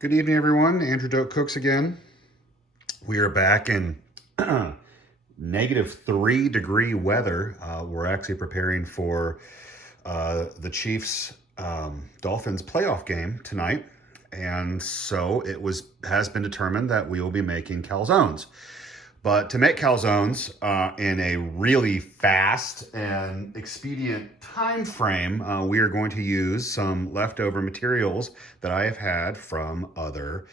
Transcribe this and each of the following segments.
Good evening, everyone. Andrew Doak Cooks again. We are back in -3-degree weather. We're actually preparing for the Chiefs Dolphins playoff game tonight, and so has been determined that we will be making calzones. But to make calzones in a really fast and expedient time frame, we are going to use some leftover materials that I have had from other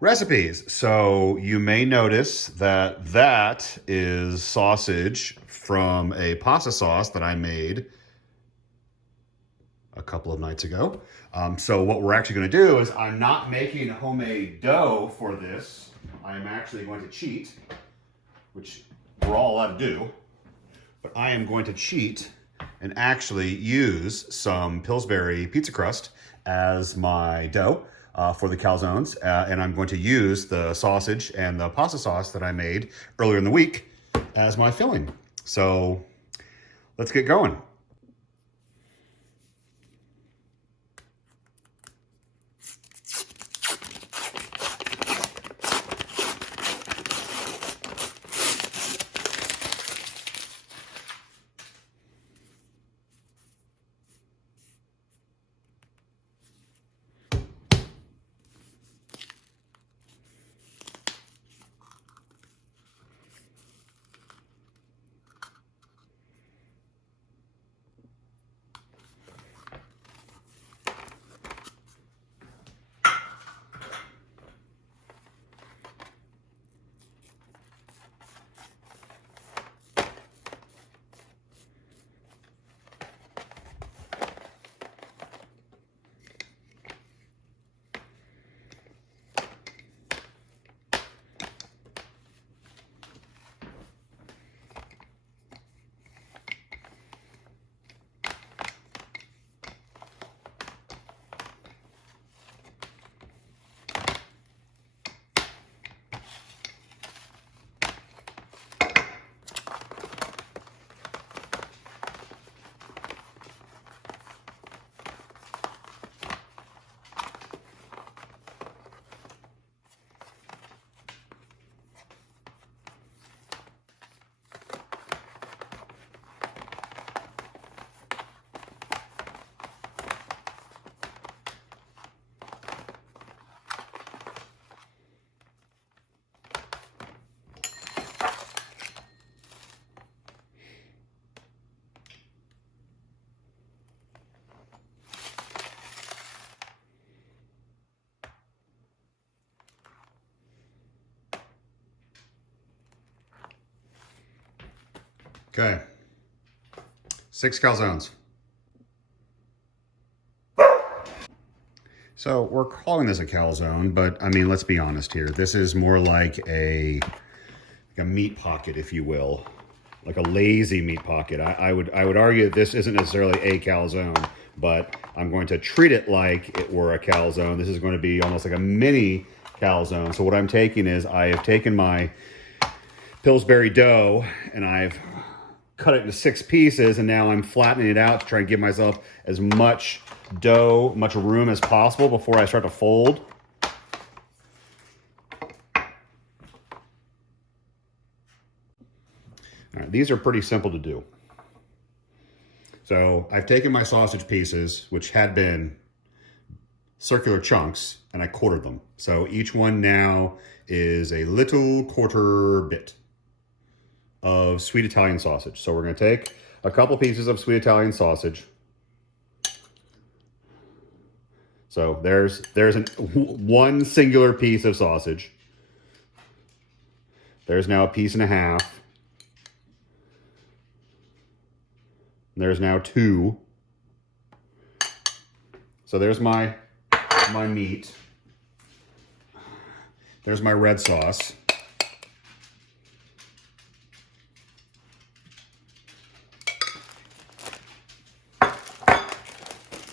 recipes. So you may notice that that is sausage from a pasta sauce that I made a couple of nights ago. So what we're actually going to do is I'm not making homemade dough for this. I'm actually going to cheat, which we're all allowed to do, but I am going to cheat and actually use some Pillsbury Pizza Crust as my dough for the calzones, and I'm going to use the sausage and the pasta sauce that I made earlier in the week as my filling. So let's get going. Okay, 6 calzones. So we're calling this a calzone, but I mean, let's be honest here. This is more like a meat pocket, if you will, like a lazy meat pocket. I would argue that this isn't necessarily a calzone, but I'm going to treat it like it were a calzone. This is going to be almost like a mini calzone. So what I'm taking is I have taken my Pillsbury dough and I've cut it into 6 pieces, and now I'm flattening it out to try and give myself as much dough, much room as possible before I start to fold. All right, these are pretty simple to do. So I've taken my sausage pieces, which had been circular chunks, and I quartered them. So each one now is a little quarter bit of sweet Italian sausage. So we're going to take a couple pieces of sweet Italian sausage. So there's one singular piece of sausage. There's now a piece and a half. There's now 2. So there's my meat. There's my red sauce.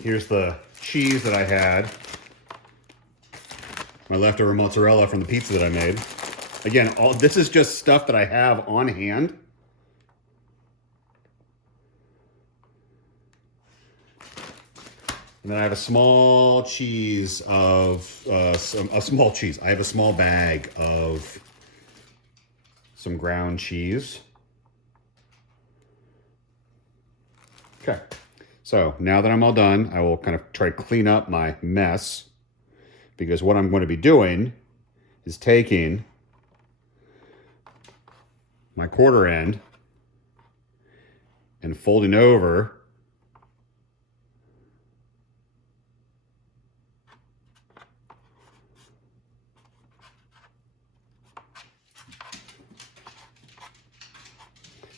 Here's the cheese that I had. My leftover mozzarella from the pizza that I made. Again, all this is just stuff that I have on hand. And then I have a small cheese of, I have a small bag of some ground cheese. Okay, so now that I'm all done, I will kind of try to clean up my mess, because what I'm going to be doing is taking my quarter end and folding over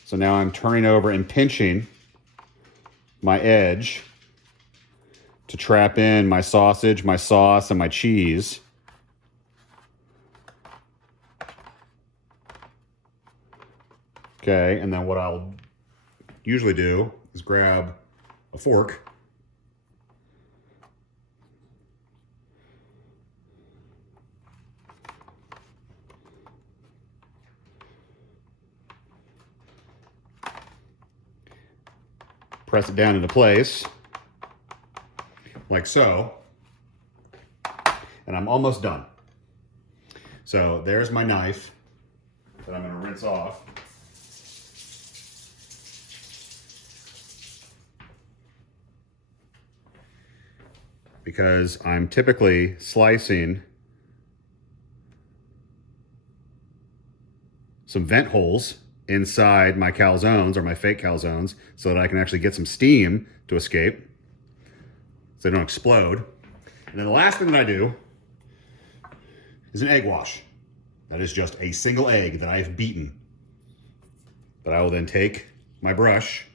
so now I'm turning over and pinching my edge to trap in my sausage, my sauce, and my cheese. Okay, and then what I'll usually do is grab a fork press it down into place, like so, and I'm almost done. So there's my knife that I'm going to rinse off. Because I'm typically slicing some vent holes inside my calzones, or my fake calzones, so that I can actually get some steam to escape so they don't explode. And then the last thing that I do is an egg wash. That is just a single egg that I have beaten. But I will then take my brush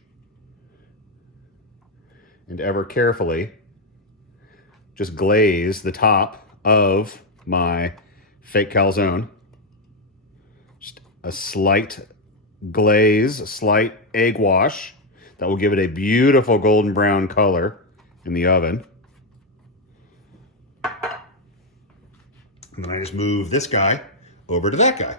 and ever carefully just glaze the top of my fake calzone. Just a slight glaze, a slight egg wash that will give it a beautiful golden brown color in the oven. And then I just move this guy over to that guy.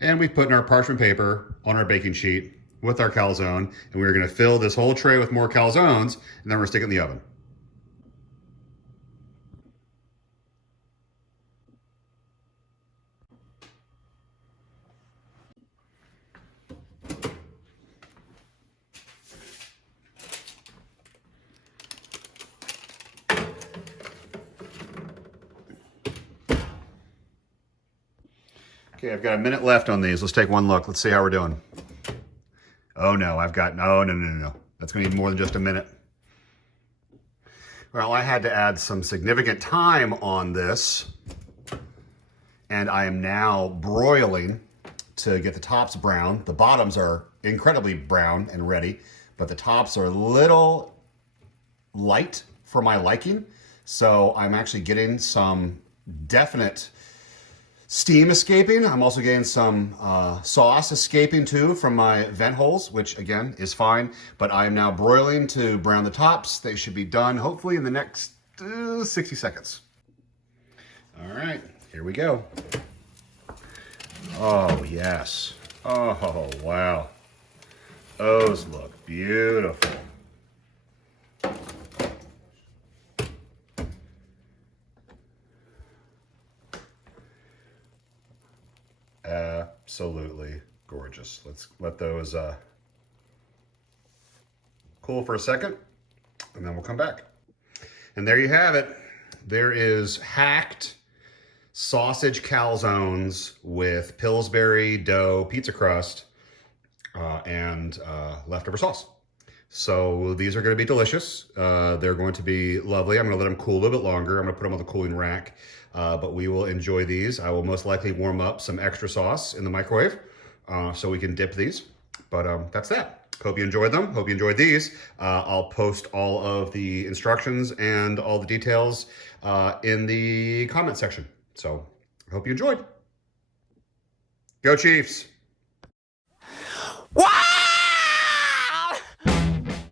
And we put in our parchment paper on our baking sheet with our calzone, and we're gonna fill this whole tray with more calzones, and then we're gonna stick it in the oven. Okay, I've got a minute left on these. Let's take one look. Let's see how we're doing. Oh no, no. That's gonna need more than just a minute. Well, I had to add some significant time on this, and I am now broiling to get the tops brown. The bottoms are incredibly brown and ready, but the tops are a little light for my liking. So I'm actually getting some definite steam escaping. I'm also getting some sauce escaping too from my vent holes, which again is fine, but I am now broiling to brown the tops. They should be done hopefully in the next 60 seconds. All right, here we go. Oh yes. Oh wow. Those look beautiful. Absolutely gorgeous. Let's let those cool for a second, and then we'll come back. And there you have it. There is hacked sausage calzones with Pillsbury dough pizza crust and leftover sauce. So these are going to be delicious. They're going to be lovely. I'm going to let them cool a little bit longer. I'm going to put them on the cooling rack, but we will enjoy these. I will most likely warm up some extra sauce in the microwave so we can dip these. But that's that. Hope you enjoyed them. Hope you enjoyed these. I'll post all of the instructions and all the details in the comment section. So I hope you enjoyed. Go Chiefs! What?